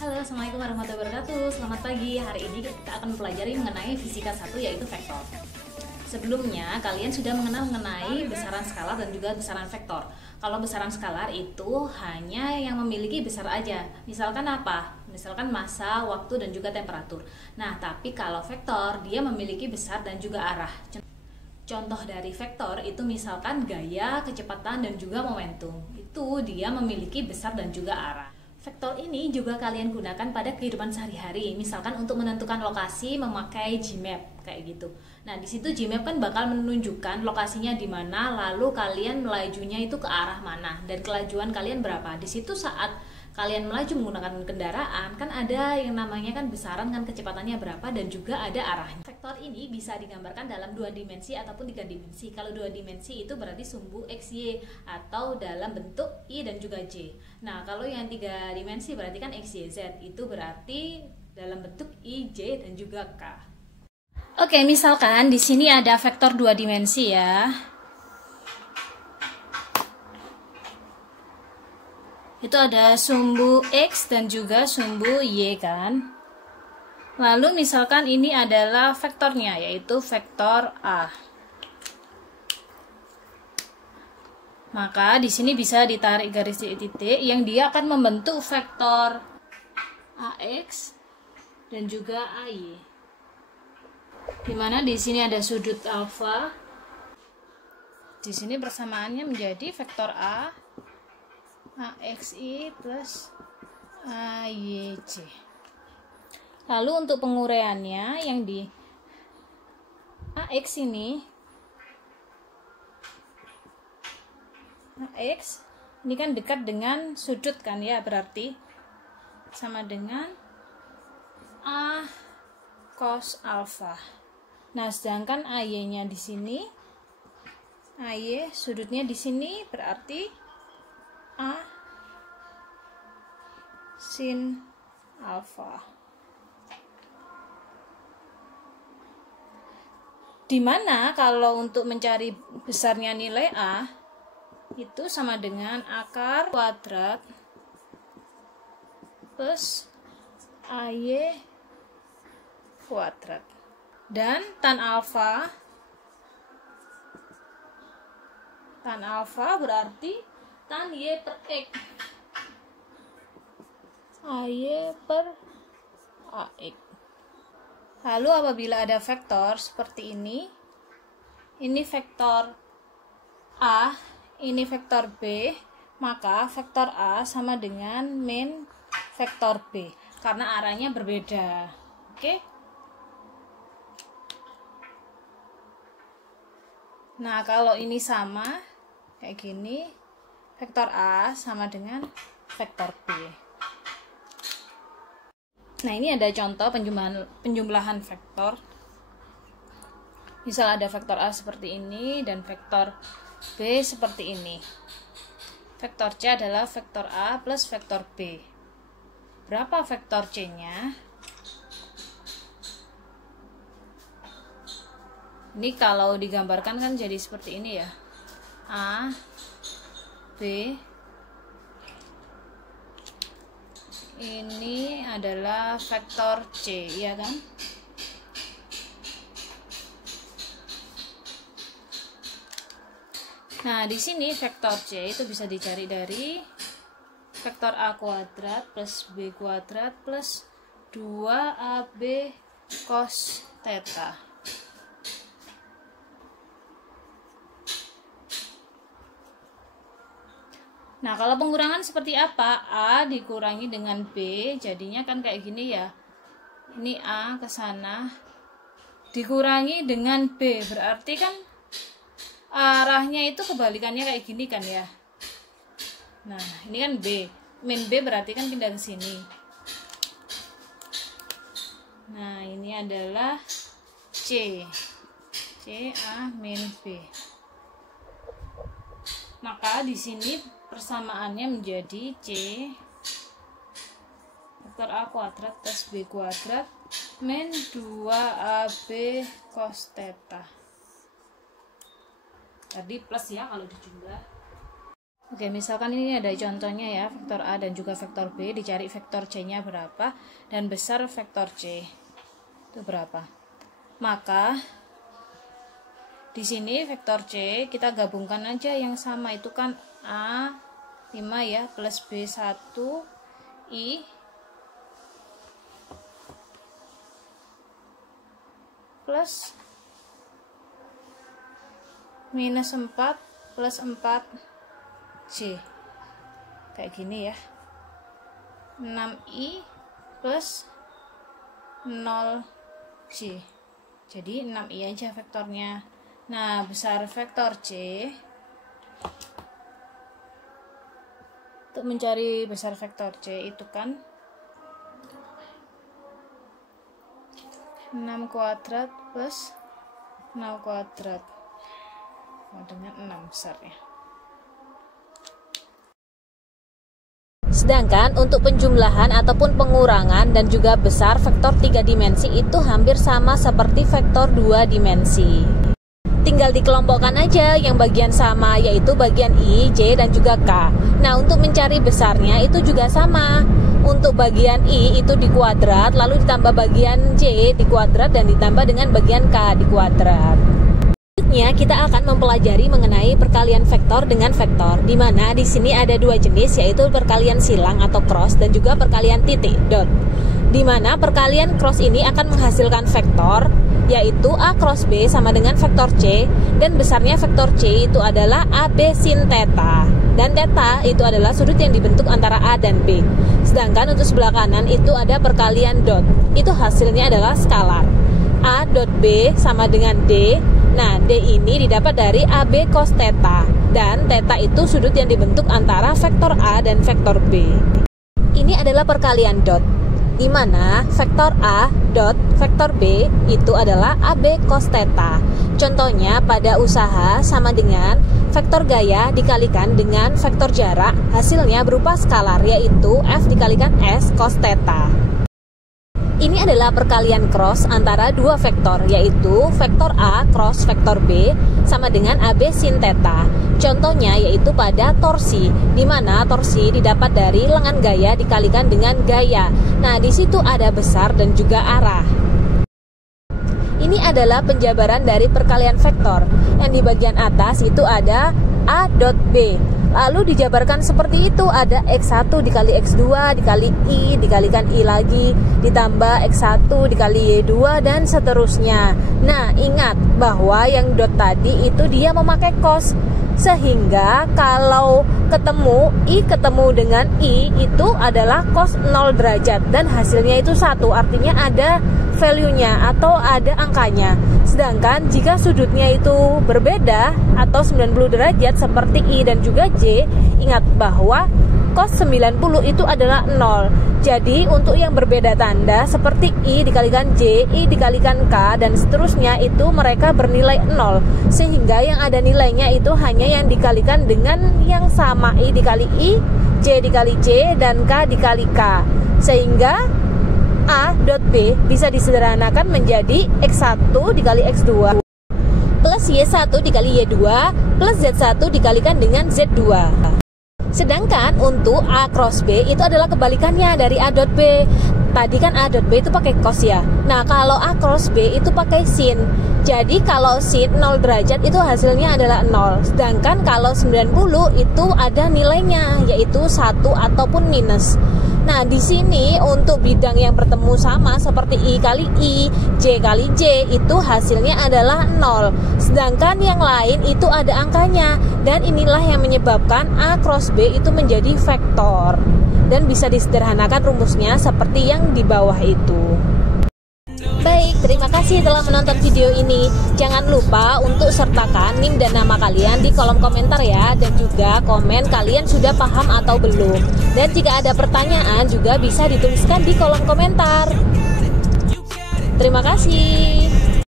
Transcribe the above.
Halo, Assalamualaikum warahmatullahi wabarakatuh. Selamat pagi. Hari ini kita akan mempelajari mengenai fisika 1, yaitu vektor. Sebelumnya, kalian sudah mengenal mengenai besaran skalar dan juga besaran vektor. Kalau besaran skalar itu hanya yang memiliki besar aja. Misalkan apa? Misalkan massa, waktu, dan juga temperatur. Nah, tapi kalau vektor, dia memiliki besar dan juga arah. Contoh dari vektor itu misalkan gaya, kecepatan, dan juga momentum. Itu dia memiliki besar dan juga arah. Vektor ini juga kalian gunakan pada kehidupan sehari-hari, misalkan untuk menentukan lokasi memakai Gmap kayak gitu. Nah, di situ Gmap kan bakal menunjukkan lokasinya di mana, lalu kalian melajunya itu ke arah mana dan kelajuan kalian berapa. Di situ saat kalian melaju menggunakan kendaraan kan ada yang namanya kan besaran kan kecepatannya berapa dan juga ada arahnya. Vektor ini bisa digambarkan dalam 2 dimensi ataupun 3 dimensi. Kalau 2 dimensi itu berarti sumbu x, y atau dalam bentuk i dan juga j. Nah, kalau yang 3 dimensi berarti kan x, y, z, itu berarti dalam bentuk i, j dan juga k. Oke, misalkan di sini ada vektor 2 dimensi ya. Itu ada sumbu X dan juga sumbu Y kan. Lalu misalkan ini adalah vektornya, yaitu vektor A. Maka di sini bisa ditarik garis titik yang dia akan membentuk vektor AX dan juga AY. Dimana di sini ada sudut alfa. Di sini persamaannya menjadi vektor A AXI plus AYC. Lalu untuk penguraiannya yang di AX ini, AX ini kan dekat dengan sudut kan ya, berarti sama dengan A cos alpha. Nah, sedangkan AY-nya di sini, AY sudutnya di sini berarti A sin alpha. Dimana kalau untuk mencari besarnya nilai A itu sama dengan akar kuadrat plus AY kuadrat. Dan tan alfa berarti tan Y per X, AY per AX. Lalu apabila ada vektor seperti ini vektor A, ini vektor B, maka vektor A sama dengan min vektor B, karena arahnya berbeda. Oke? Nah, kalau ini sama, kayak gini, vektor A sama dengan vektor B. Nah, ini ada contoh penjumlahan vektor. Misal ada vektor A seperti ini dan vektor B seperti ini. Vektor C adalah vektor A plus vektor B. Berapa vektor C-nya? Ini kalau digambarkan kan jadi seperti ini ya. A, B, ini adalah vektor C, ya kan? Nah, di sini vektor C itu bisa dicari dari vektor A kuadrat plus B kuadrat plus 2AB cos theta. Nah, kalau pengurangan seperti apa? A dikurangi dengan B, jadinya kan kayak gini ya. Ini A ke sana dikurangi dengan B, berarti kan arahnya itu kebalikannya kayak gini kan ya. Nah, ini kan B. Min B berarti kan pindah ke sini. Nah, ini adalah C. C A min B. Maka di sini persamaannya menjadi C vektor A kuadrat plus B kuadrat min 2AB cos theta. Tadi plus ya kalau dijumlah. Oke, misalkan ini ada contohnya ya, vektor A dan juga vektor B, dicari vektor C-nya berapa dan besar vektor C itu berapa. Maka di sini vektor C kita gabungkan aja yang sama, itu kan A 5 ya plus B1 I plus minus 4 plus 4 C, kayak gini ya, 6I plus 0C, jadi 6I aja vektornya. Nah, besar vektor C, untuk mencari besar vektor C itu kan 6 kuadrat plus 0 kuadrat dengan 6 besarnya. Sedangkan untuk penjumlahan ataupun pengurangan dan juga besar vektor 3 dimensi itu hampir sama seperti vektor 2 dimensi. Tinggal dikelompokkan aja yang bagian sama, yaitu bagian I, J, dan juga K. Nah, untuk mencari besarnya itu juga sama. Untuk bagian I itu dikuadrat, lalu ditambah bagian J dikuadrat dan ditambah dengan bagian K dikuadrat. Selanjutnya kita akan mempelajari mengenai perkalian vektor dengan vektor, di mana di sini ada dua jenis, yaitu perkalian silang atau cross dan juga perkalian titik dot. Di mana perkalian cross ini akan menghasilkan vektor, yaitu A cross B sama dengan vektor C, dan besarnya vektor C itu adalah AB sin theta, dan theta itu adalah sudut yang dibentuk antara A dan B. Sedangkan untuk sebelah kanan itu ada perkalian dot, itu hasilnya adalah skalar. A dot B sama dengan D. Nah, D ini didapat dari AB cos theta, dan theta itu sudut yang dibentuk antara vektor A dan vektor B. Ini adalah perkalian dot, di mana vektor A dot vektor B itu adalah AB cos theta. Contohnya pada usaha sama dengan vektor gaya dikalikan dengan vektor jarak, hasilnya berupa skalar, yaitu F dikalikan S cos theta. Ini adalah perkalian cross antara dua vektor, yaitu vektor A cross vektor B sama dengan AB sin theta. Contohnya yaitu pada torsi, di mana torsi didapat dari lengan gaya dikalikan dengan gaya. Nah, di situ ada besar dan juga arah. Ini adalah penjabaran dari perkalian vektor. Yang di bagian atas itu ada A dot B. Lalu dijabarkan seperti itu, ada X1 dikali X2 dikali I dikalikan I lagi, ditambah X1 dikali Y2 dan seterusnya. Nah, ingat bahwa yang dot tadi itu dia memakai cos, sehingga kalau ketemu I ketemu dengan I itu adalah cos 0 derajat dan hasilnya itu 1, artinya ada value-nya atau ada angkanya. Sedangkan jika sudutnya itu berbeda atau 90 derajat seperti I dan juga J, ingat bahwa cos 90 itu adalah 0. Jadi untuk yang berbeda tanda seperti I dikalikan J, I dikalikan K dan seterusnya itu mereka bernilai 0. Sehingga yang ada nilainya itu hanya yang dikalikan dengan yang sama, I dikali I, J dikali J dan K dikali K. Sehingga A dot B bisa disederhanakan menjadi X1 dikali X2 plus Y1 dikali Y2 plus Z1 dikalikan dengan Z2. Sedangkan untuk A cross B itu adalah kebalikannya dari A dot B. Tadi kan A dot B itu pakai cos ya. Nah, kalau A cross B itu pakai sin. Jadi kalau sin 0 derajat itu hasilnya adalah 0. Sedangkan kalau 90 itu ada nilainya, yaitu 1 ataupun minus. Nah, di sini untuk bidang yang bertemu sama seperti I kali I, J kali J itu hasilnya adalah 0. Sedangkan yang lain itu ada angkanya, dan inilah yang menyebabkan A cross B itu menjadi vektor. Dan bisa disederhanakan rumusnya seperti yang di bawah itu. Baik, terima kasih telah menonton video ini. Jangan lupa untuk sertakan NIM dan nama kalian di kolom komentar ya. Dan juga komen kalian sudah paham atau belum. Dan jika ada pertanyaan juga bisa dituliskan di kolom komentar. Terima kasih.